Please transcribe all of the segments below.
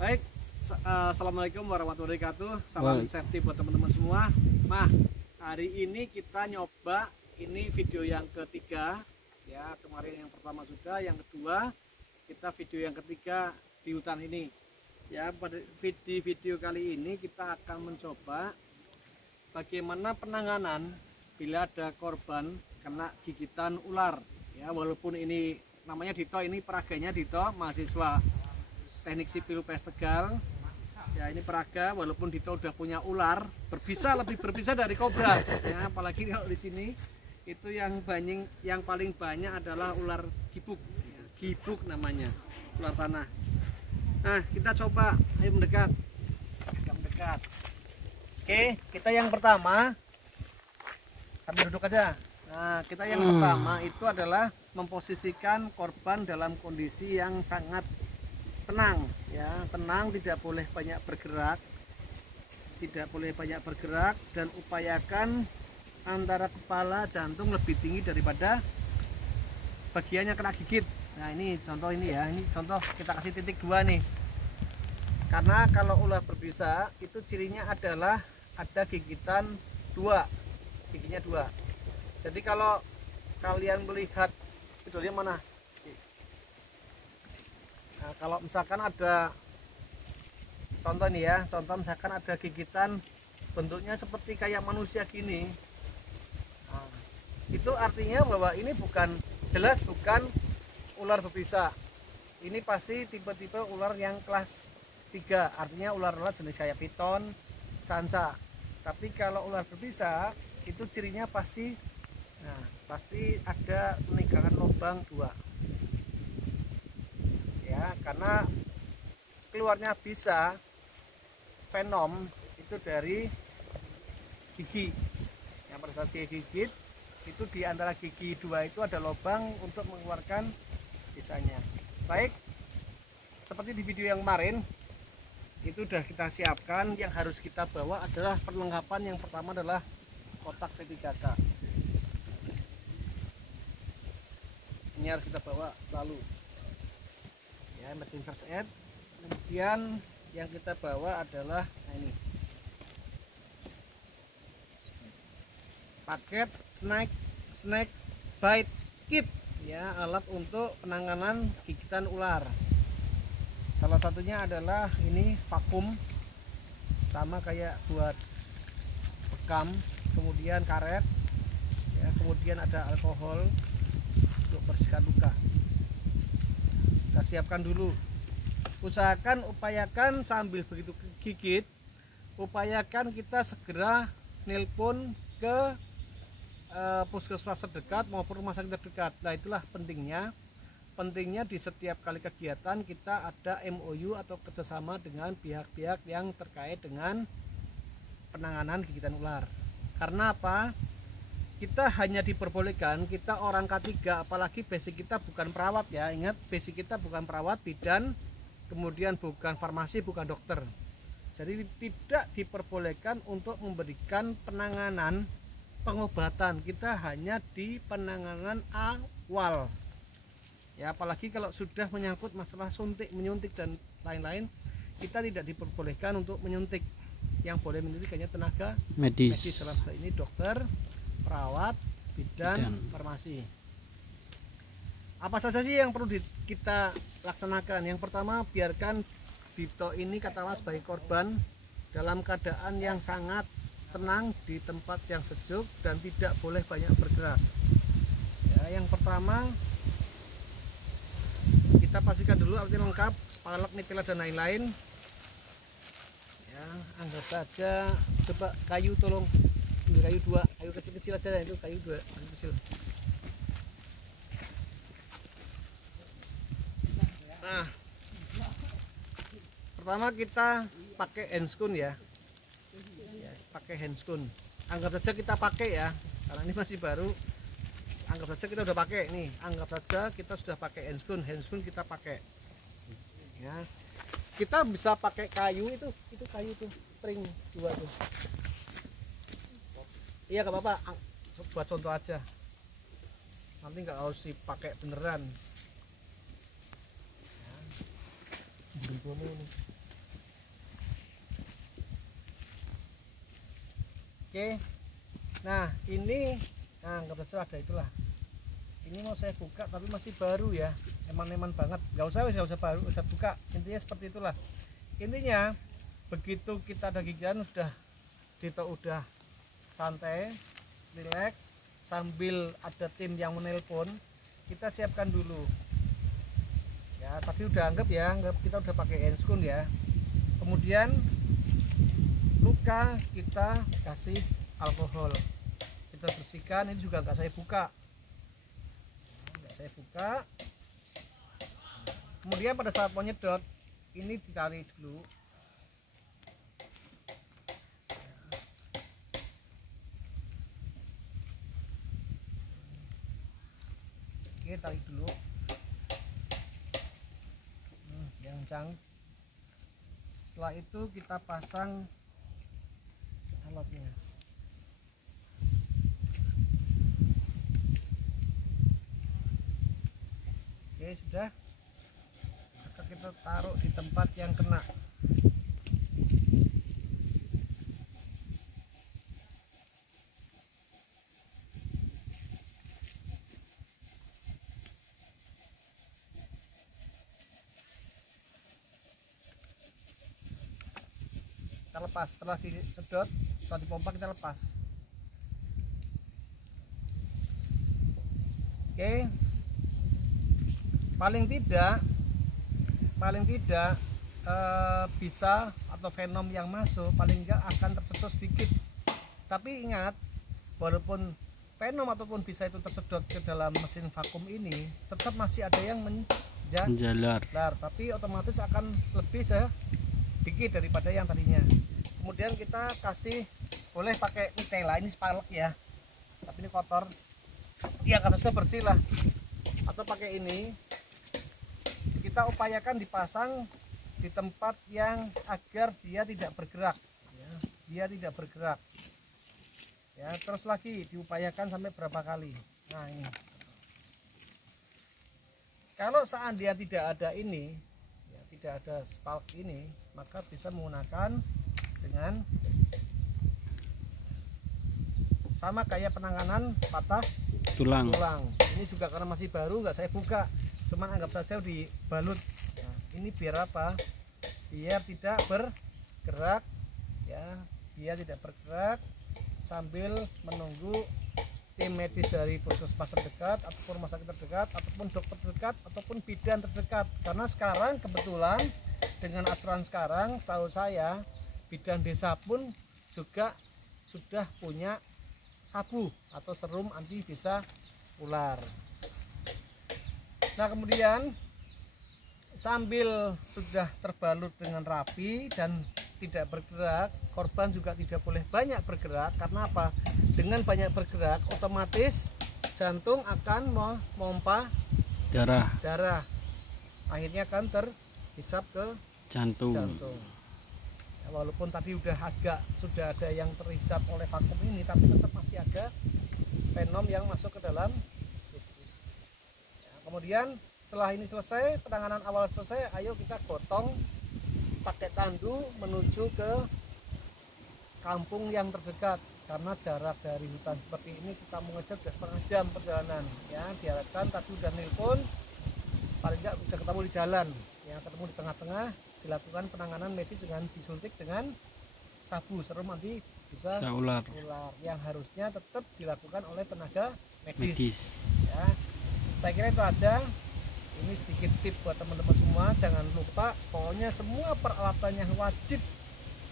Baik, assalamualaikum warahmatullahi wabarakatuh. Salam safety buat teman-teman semua. Hari ini kita nyoba, ini video yang ketiga. Ya, kemarin yang pertama sudah, yang kedua kita video yang ketiga di hutan ini. Ya, pada video kali ini kita akan mencoba bagaimana penanganan bila ada korban kena gigitan ular. Ya, walaupun ini namanya Dito, ini peraganya Dito, mahasiswa Teknik Sipil UPS Tegal. Ya, ini peraga, walaupun Dito udah punya ular lebih berbisa dari kobra. Ya, apalagi kalau di sini itu yang paling banyak adalah ular gibuk. Ya, gibuk namanya, ular tanah. Nah, kita coba, ayo mendekat. Agak mendekat. Oke, kita yang pertama sambil duduk aja. Nah, kita yang pertama itu adalah memposisikan korban dalam kondisi yang sangat tenang, ya, tenang, tidak boleh banyak bergerak, dan upayakan antara kepala jantung lebih tinggi daripada bagian yang kena gigit. Nah, ini contoh ini ya, ini contoh kita kasih titik 2 nih, karena kalau ular berbisa itu cirinya adalah ada gigitan 2, giginya 2. Jadi kalau kalian melihat spidolnya mana? Nah, kalau misalkan ada contoh nih ya, contoh misalkan ada gigitan bentuknya seperti kayak manusia gini, nah, itu artinya bahwa ini bukan ular berbisa. Ini pasti tipe-tipe ular yang kelas 3, artinya ular-ular jenis kayak piton, sanca. Tapi kalau ular berbisa itu cirinya pasti ada peninggalan lubang 2. Ya, karena keluarnya bisa venom itu dari gigi. Yang pada saat dia gigit itu di antara gigi 2 itu ada lubang untuk mengeluarkan bisanya. Baik, seperti di video yang kemarin itu sudah kita siapkan. Yang harus kita bawa adalah perlengkapan. Yang pertama adalah kotak P3K. Ini harus kita bawa selalu. Ya, mesin first aid. Kemudian yang kita bawa adalah ini paket snake bite kit, ya, alat untuk penanganan gigitan ular. Salah satunya adalah ini vakum, sama kayak buat bekam, kemudian karet, ya, kemudian ada alkohol untuk bersihkan luka. Kita siapkan dulu. Upayakan sambil begitu gigit, upayakan kita segera nelpon ke puskesmas terdekat maupun rumah sakit terdekat. Nah, itulah pentingnya di setiap kali kegiatan kita ada MOU atau kerjasama dengan pihak-pihak yang terkait dengan penanganan gigitan ular. Karena apa? Kita hanya diperbolehkan, kita orang K3, apalagi basic kita bukan perawat, ya, ingat, basic kita bukan perawat, bidan, kemudian bukan farmasi, bukan dokter. Jadi tidak diperbolehkan untuk memberikan penanganan pengobatan. Kita hanya di penanganan awal, ya, apalagi kalau sudah menyangkut masalah suntik, menyuntik dan lain-lain, kita tidak diperbolehkan untuk menyuntik. Yang boleh menyuntik hanya tenaga medis, dalam hal ini dokter, perawat, bidan, farmasi. Apa saja sih yang perlu kita laksanakan? Yang pertama, biarkan Dito ini katakanlah sebagai korban dalam keadaan yang sangat tenang di tempat yang sejuk dan tidak boleh banyak bergerak. Ya, yang pertama kita pastikan dulu alatnya lengkap, spalak, nitila dan lain-lain. Ya, anggap saja, coba kayu, tolong kayu 2, kayu kecil-kecil aja, itu kayu 2, kayu kecil. Nah, pertama kita pakai handscoon, ya, pakai handscoon. Anggap saja kita pakai, ya, karena ini masih baru. Anggap saja kita udah pakai nih, anggap saja kita sudah pakai handscoon kita pakai. Ya, kita bisa pakai kayu itu kayu tuh, spring 2 tuh. Iya, gak apa-apa, buat contoh aja, nanti nggak harus dipakai beneran. Ya. Oke, nah ini, nah nggak usah ada itulah. Ini mau saya buka tapi masih baru ya, eman-eman banget. Nggak usah baru, usah buka. Intinya seperti itulah. Intinya begitu kita ada gigitan udah santai, relax, sambil ada tim yang menelpon, kita siapkan dulu. Ya tadi udah anggap kita udah pakai enscoon ya. Kemudian luka kita kasih alkohol, kita bersihkan. Ini juga nggak saya buka. Kemudian pada saat mau nyedot ini ditarik dulu. Oke, tarik dulu yang kencang. Setelah itu kita pasang alatnya. Oke, sudah. Maka kita taruh di tempat yang kena. Kita lepas setelah disedot, setelah dipompa kita lepas. Oke. Paling tidak bisa atau venom yang masuk paling enggak akan tersedot sedikit. Tapi ingat, walaupun venom ataupun bisa itu tersedot ke dalam mesin vakum ini, tetap masih ada yang menjalar, tapi otomatis akan lebih sedikit daripada yang tadinya. Kemudian kita kasih, boleh pakai Nutella, ini spalek ya, tapi ini kotor ya, kan harusnya bersih lah. Atau pakai ini, kita upayakan dipasang di tempat yang agar dia tidak bergerak ya, ya. Terus lagi diupayakan sampai berapa kali. Nah ini, kalau seandainya tidak ada ini ya, tidak ada spalk ini, maka bisa menggunakan dengan sama kayak penanganan patah tulang. Ini juga karena masih baru nggak saya buka, cuman anggap saja dibalut. Nah, ini biar apa? Biar tidak bergerak ya, sambil menunggu tim medis dari puskesmas terdekat ataupun rumah sakit terdekat ataupun dokter terdekat ataupun bidan terdekat. Karena sekarang kebetulan dengan aturan sekarang, setahu saya bidan desa pun juga sudah punya sabu atau serum anti bisa ular. Nah kemudian sambil sudah terbalut dengan rapi dan tidak bergerak, korban juga tidak boleh banyak bergerak. Karena apa? Dengan banyak bergerak otomatis jantung akan memompa darah, akhirnya akan terhisap ke jantung. Ya, walaupun tadi sudah ada yang terhisap oleh vakum ini, tapi tetap masih ada venom yang masuk ke dalam tubuh. Ya, kemudian setelah ini selesai, penanganan awal selesai, ayo kita gotong pakai tandu menuju ke kampung yang terdekat. Karena jarak dari hutan seperti ini kita mengejar sudah setengah jam perjalanan ya. Diharapkan tadi udah nelpon, paling nggak bisa ketemu di jalan ya, ketemu di tengah-tengah, dilakukan penanganan medis dengan disuntik dengan sabu serum anti bisa ular yang harusnya tetap dilakukan oleh tenaga medis. Ya, saya kira itu aja. Ini sedikit tip buat teman-teman semua. Jangan lupa, pokoknya semua peralatan yang wajib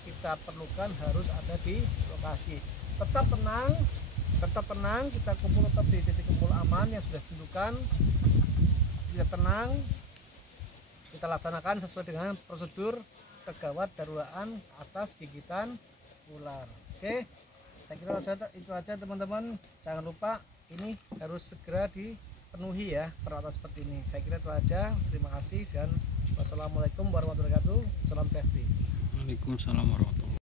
kita perlukan harus ada di lokasi. Tetap tenang, kita kumpul tetap di titik kumpul aman yang sudah ditentukan. Kita tenang, kita laksanakan sesuai dengan prosedur kegawat daruratan atas gigitan ular. Oke, saya kira itu aja teman-teman. Jangan lupa ini harus segera dipenuhi ya peralatan seperti ini. Saya kira itu aja. Terima kasih dan wassalamualaikum warahmatullahi wabarakatuh. Salam safety. Waalaikumsalam warahmatullahi wabarakatuh.